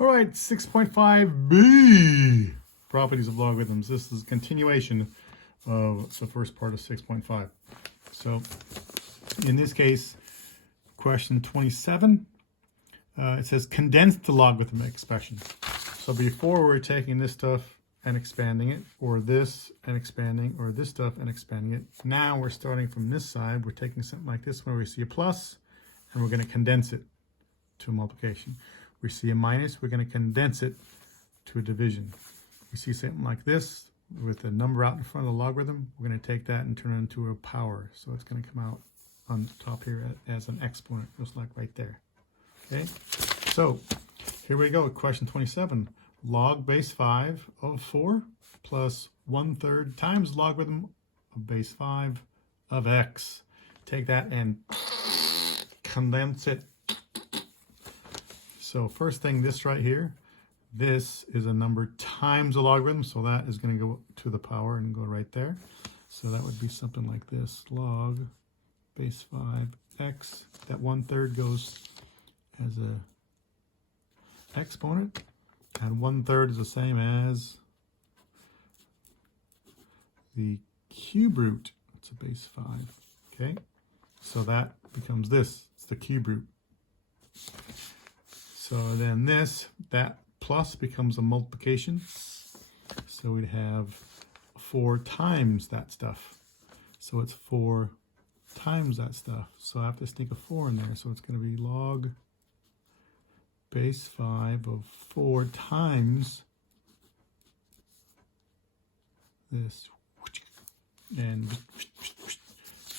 All right, 6.5b, Properties of Logarithms. This is a continuation of the first part of 6.5. So in this case, question 27, it says condense the logarithmic expression. So before we're taking this stuff and expanding it, or this and expanding, or this stuff and expanding it. Now we're starting from this side. We're taking something like this where we see a plus, and we're going to condense it to a multiplication. We see a minus, we're going to condense it to a division. We see something like this with a number out in front of the logarithm. We're going to take that and turn it into a power. So it's going to come out on the top here as an exponent, just like right there. Okay, so here we go. Question 27. Log base 5 of 4 plus 1/3 times logarithm of base 5 of x. Take that and condense it. So first thing, this right here, this is a number times a logarithm, so that is going to go to the power and go right there. So that would be something like this, log base 5x. That 1/3 goes as a exponent, and 1/3 is the same as the cube root. It's a base 5, okay? So that becomes this, it's the cube root. So then that plus becomes a multiplication. So we'd have 4 times that stuff. So it's 4 times that stuff. So I have to stick a 4 in there. So it's going to be log base 5 of 4 times this. And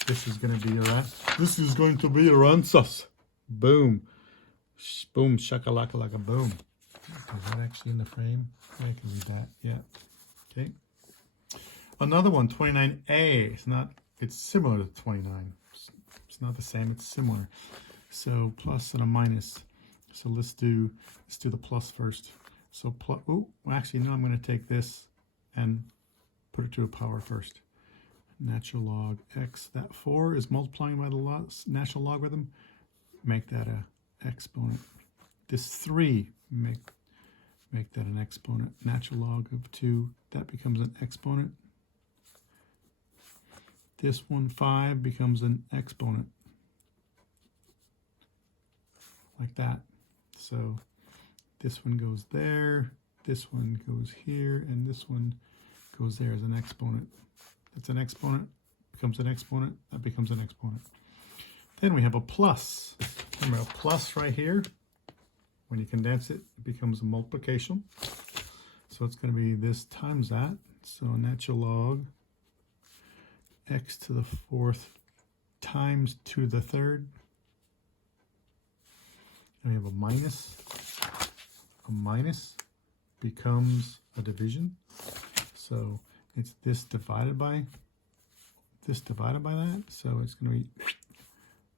this is going to be your answer. Boom. Boom, shakalaka like a boom. Is that actually in the frame? I can read that. Yeah. Okay. Another one, 29a. It's similar to 29. It's not the same, it's similar. So plus and a minus. So let's do the plus first. So actually no, I'm going to take this and put it to a power first. Natural log x. That 4 is multiplying by the natural logarithm. Make that a exponent. This 3, make that an exponent. Natural log of 2, that becomes an exponent. This one, 5, becomes an exponent. Like that. So this one goes there, this one goes here, and this one goes there as an exponent. That's an exponent, becomes an exponent, that becomes an exponent. Then we have a plus. Remember, a plus right here, when you condense it, it becomes a multiplication. So it's going to be this times that. So natural log x to the 4th times 2 to the 3rd. And we have a minus. A minus becomes a division. So it's this divided by that. So it's going to be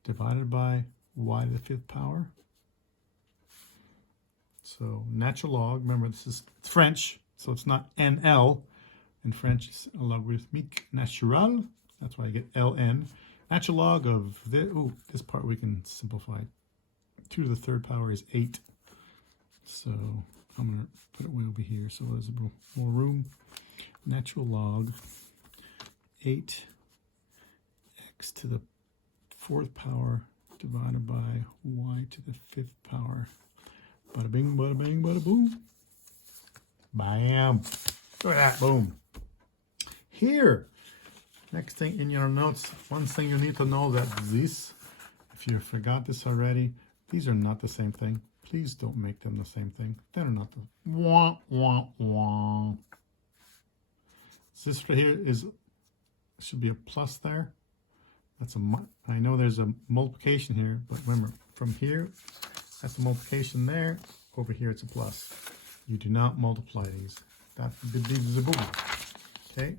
divided by y to the 5th power. So natural log, remember this is French, so it's not NL. In French, it's logarithmique naturel. That's why I get LN. Natural log of this part we can simplify. 2 to the 3rd power is 8. So I'm going to put it way over here so there's more room. Natural log 8 x to the 4th power divided by y to the 5th power. Bada bing, bada bing, bada boom. Bam. Look at that. Boom. Here. Next thing in your notes, one thing you need to know that these, if you forgot this already, these are not the same thing. Please don't make them the same thing. They're not the wah, wah, wah. This right here should be a plus there. That's I know there's a multiplication here, but remember, from here, that's a multiplication there. Over here, it's a plus. You do not multiply these. That's the boom. Okay.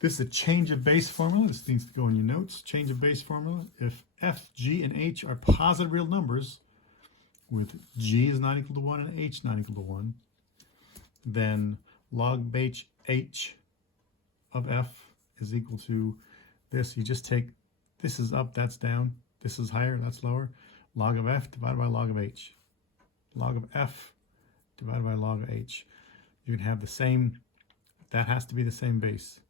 This is a change of base formula. This needs to go in your notes. Change of base formula. If f, g, and h are positive real numbers, with g is not equal to 1 and h not equal to 1, then log base h of f is equal to this. You just take, this is up, that's down. This is higher, that's lower. Log of f divided by log of h. Log of f divided by log of h. You can have the same, that has to be the same base.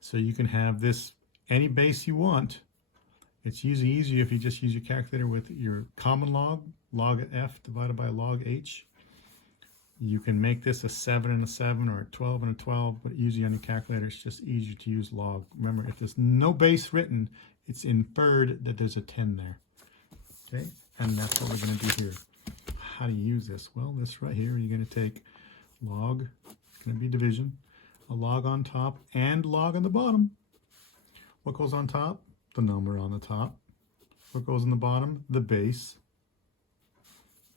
So you can have this, any base you want. It's usually easier if you just use your calculator with your common log, log of f divided by log h. You can make this a 7 and a 7 or a 12 and a 12, but usually on your calculator it's just easier to use log. Remember, if there's no base written, it's inferred that there's a 10 there. Okay, and that's what we're going to do here. How do you use this? Well, this right here, you're going to take log, it's going to be division, a log on top and log on the bottom. What goes on top? The number on the top. What goes on the bottom? The base.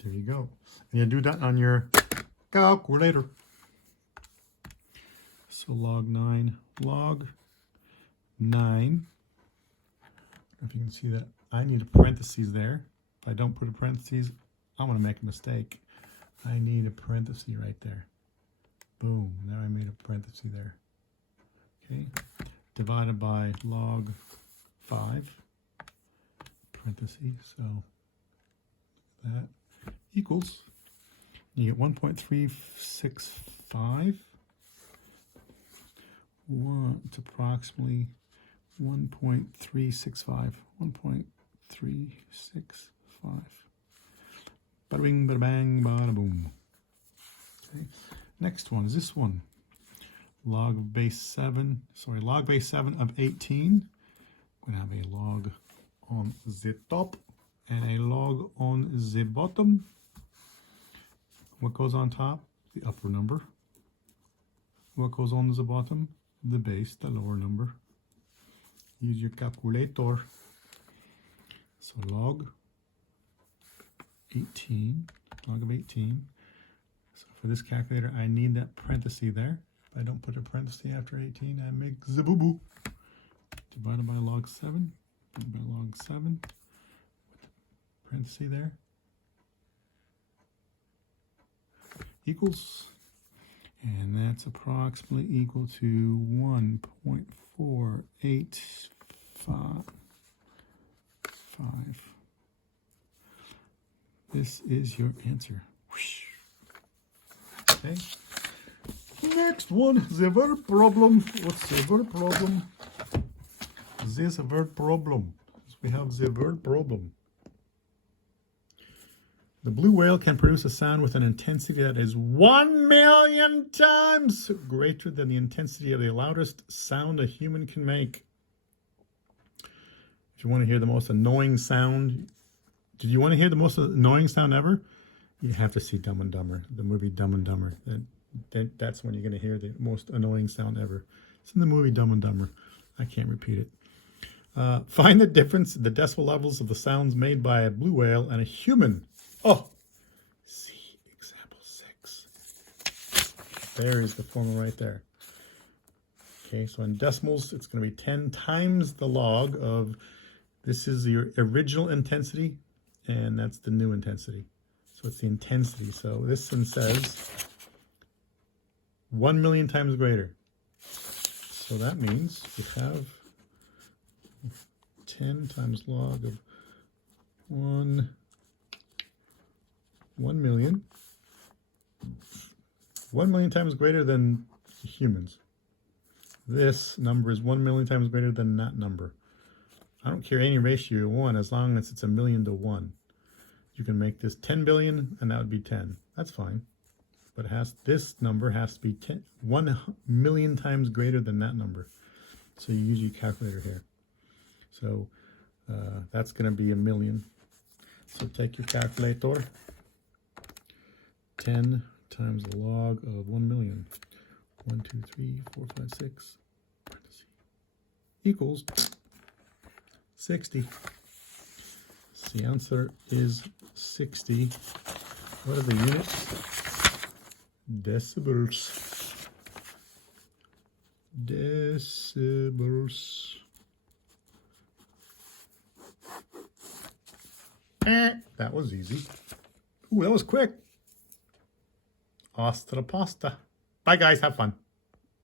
There you go. And you do that on your calculator. So log 9. Log 9. If you can see that, I need a parentheses there. If I don't put a parentheses, I'm going to make a mistake. I need a parenthesis right there. Boom. There I made a parenthesis there. Okay. Divided by log 5. Parentheses. So that equals, you get 1.365. It's approximately 1.365. 1.365. Bada bing, bada bang, bada boom. Okay. Next one is this one. Log base 7 of 18. We're going to have a log on the top and a log on the bottom. What goes on top? The upper number. What goes on the bottom? The base, the lower number. Use your calculator. So log 18, log of 18. So for this calculator, I need that parenthesis there. If I don't put a parenthesis after 18, I make the boo-boo. Divided by log 7, divided by log 7, parenthesis there, equals, and that's approximately equal to 1.485. This is your answer. Okay. Next one, the word problem. What's the word problem? This word problem. We have the word problem. The blue whale can produce a sound with an intensity that is 1,000,000 times greater than the intensity of the loudest sound a human can make. If you want to hear the most annoying sound, did you want to hear the most annoying sound ever? You have to see Dumb and Dumber, the movie Dumb and Dumber. That's when you're going to hear the most annoying sound ever. It's in the movie Dumb and Dumber. I can't repeat it. Find the difference, the decibel levels of the sounds made by a blue whale and a human. Oh, see example 6. There is the formula right there. Okay, so in decimals, it's going to be 10 times the log of, this is your original intensity, and that's the new intensity. So it's the intensity. So this one says 1,000,000 times greater. So that means you have 10 times log of 1,000,000. 1,000,000 times greater than humans. This number is 1,000,000 times greater than that number. I don't care any ratio of 1 as long as it's 1,000,000 to 1. You can make this 10 billion and that would be 10. That's fine. But this number has to be 1,000,000 times greater than that number. So you use your calculator here. So that's going to be 1,000,000. So take your calculator. 10 times the log of 1,000,000. 1, 2, 3, 4, 5, 6. Equals 60. So the answer is 60. What are the units? Decibels. Decibels. That was easy. Ooh, that was quick. Hasta la pasta. Bye, guys. Have fun.